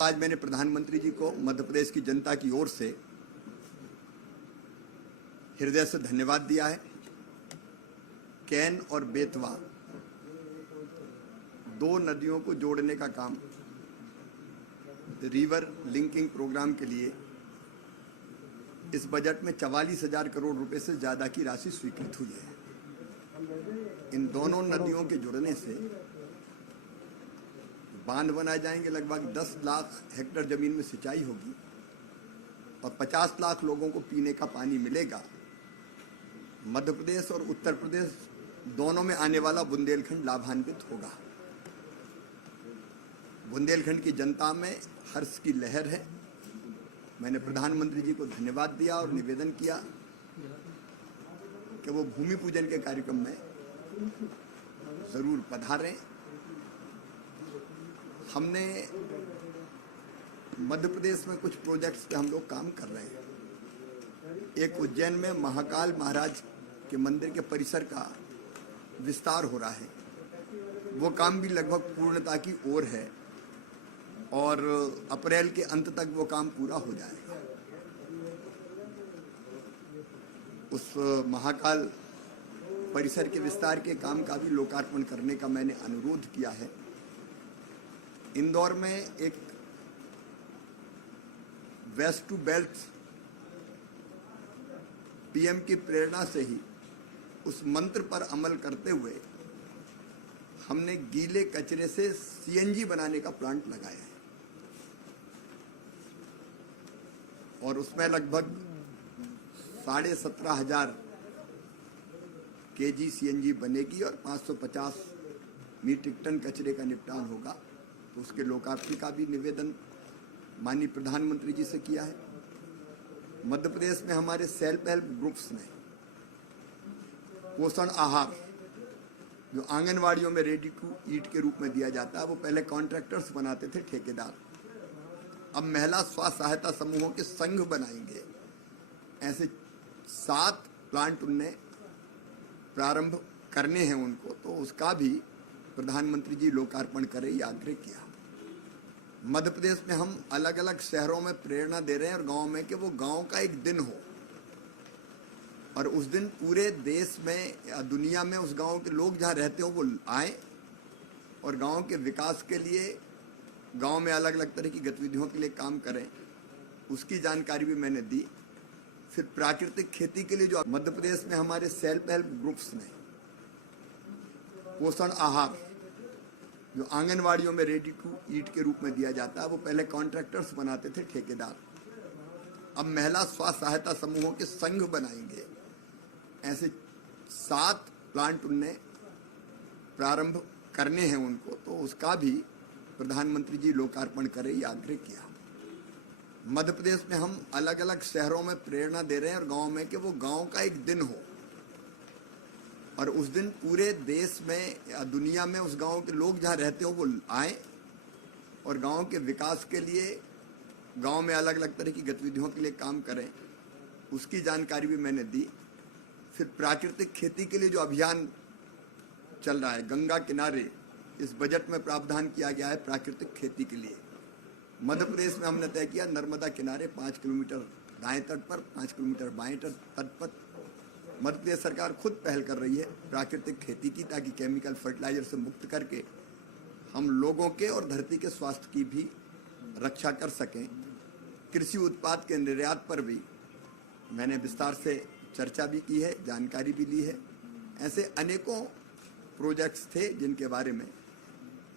आज मैंने प्रधानमंत्री जी को मध्य प्रदेश की जनता की ओर से हृदय से धन्यवाद दिया है। कैन और बेतवा दो नदियों को जोड़ने का काम रिवर लिंकिंग प्रोग्राम के लिए इस बजट में 44,000 करोड़ रुपए से ज्यादा की राशि स्वीकृत हुई है। इन दोनों नदियों के जुड़ने से बांध बनाए जाएंगे, लगभग 10 लाख हेक्टेयर जमीन में सिंचाई होगी और 50 लाख लोगों को पीने का पानी मिलेगा। मध्य प्रदेश और उत्तर प्रदेश दोनों में आने वाला बुंदेलखंड लाभान्वित होगा। बुंदेलखंड की जनता में हर्ष की लहर है। मैंने प्रधानमंत्री जी को धन्यवाद दिया और निवेदन किया कि वो भूमि पूजन के कार्यक्रम में जरूर पधारें। हमने मध्य प्रदेश में कुछ प्रोजेक्ट्स पे हम लोग काम कर रहे हैं। एक उज्जैन में महाकाल महाराज के मंदिर के परिसर का विस्तार हो रहा है। वो काम भी लगभग पूर्णता की ओर है और अप्रैल के अंत तक वो काम पूरा हो जाएगा। उस महाकाल परिसर के विस्तार के काम का भी लोकार्पण करने का मैंने अनुरोध किया है। इंदौर में एक वेस्ट टू बेल्ट पीएम की प्रेरणा से ही उस मंत्र पर अमल करते हुए हमने गीले कचरे से सीएनजी बनाने का प्लांट लगाया है और उसमें लगभग 17,500 केजी सीएनजी बनेगी और 550 मीट्रिक टन कचरे का निपटान होगा। तो उसके लोकार्पण का भी निवेदन माननीय प्रधानमंत्री जी से किया है। मध्य प्रदेश में हमारे सेल्फ हेल्प ग्रुप्स ने पोषण आहार जो आंगनवाड़ियों में रेडी टू ईट के रूप में दिया जाता है, वो पहले कॉन्ट्रैक्टर्स बनाते थे, ठेकेदार। अब महिला स्वास्थ्य सहायता समूहों के संघ बनाएंगे। ऐसे 7 प्लांट उनने प्रारंभ करने हैं उनको, तो उसका भी प्रधानमंत्री जी लोकार्पण करें ये आग्रह किया। मध्य प्रदेश में हम अलग अलग शहरों में प्रेरणा दे रहे हैं और गांव में कि वो गांव का एक दिन हो और उस दिन पूरे देश में या दुनिया में उस गांव के लोग जहां रहते हो वो आए और गांव के विकास के लिए गांव में अलग अलग तरह की गतिविधियों के लिए काम करें। उसकी जानकारी भी मैंने दी। फिर प्राकृतिक खेती के लिए जो मध्य प्रदेश में हमारे सेल्फ हेल्प ग्रुप्स ने पोषण आहार जो आंगनवाड़ियों में रेडी टू ईट के रूप में दिया जाता है, वो पहले कॉन्ट्रैक्टर्स बनाते थे, ठेकेदार। अब महिला स्वास्थ्य सहायता समूहों के संघ बनाएंगे। ऐसे 7 प्लांट उनने प्रारंभ करने हैं उनको, तो उसका भी प्रधानमंत्री जी लोकार्पण करें ये आग्रह किया। मध्य प्रदेश में हम अलग अलग शहरों में प्रेरणा दे रहे हैं और गांव में कि वो गांव का एक दिन हो और उस दिन पूरे देश में या दुनिया में उस गांव के लोग जहां रहते हो वो आए और गांव के विकास के लिए गांव में अलग अलग तरह की गतिविधियों के लिए काम करें। उसकी जानकारी भी मैंने दी। फिर प्राकृतिक खेती के लिए जो अभियान चल रहा है, गंगा किनारे, इस बजट में प्रावधान किया गया है प्राकृतिक खेती के लिए। मध्य प्रदेश में हमने तय किया नर्मदा किनारे 5 किलोमीटर दाएं तट पर, 5 किलोमीटर बाएं तट पर मध्य प्रदेश सरकार खुद पहल कर रही है प्राकृतिक खेती की, ताकि केमिकल फर्टिलाइजर से मुक्त करके हम लोगों के और धरती के स्वास्थ्य की भी रक्षा कर सकें। कृषि उत्पाद के निर्यात पर भी मैंने विस्तार से चर्चा भी की है, जानकारी भी ली है। ऐसे अनेकों प्रोजेक्ट्स थे जिनके बारे में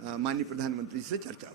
माननीय प्रधानमंत्री से चर्चा हुई।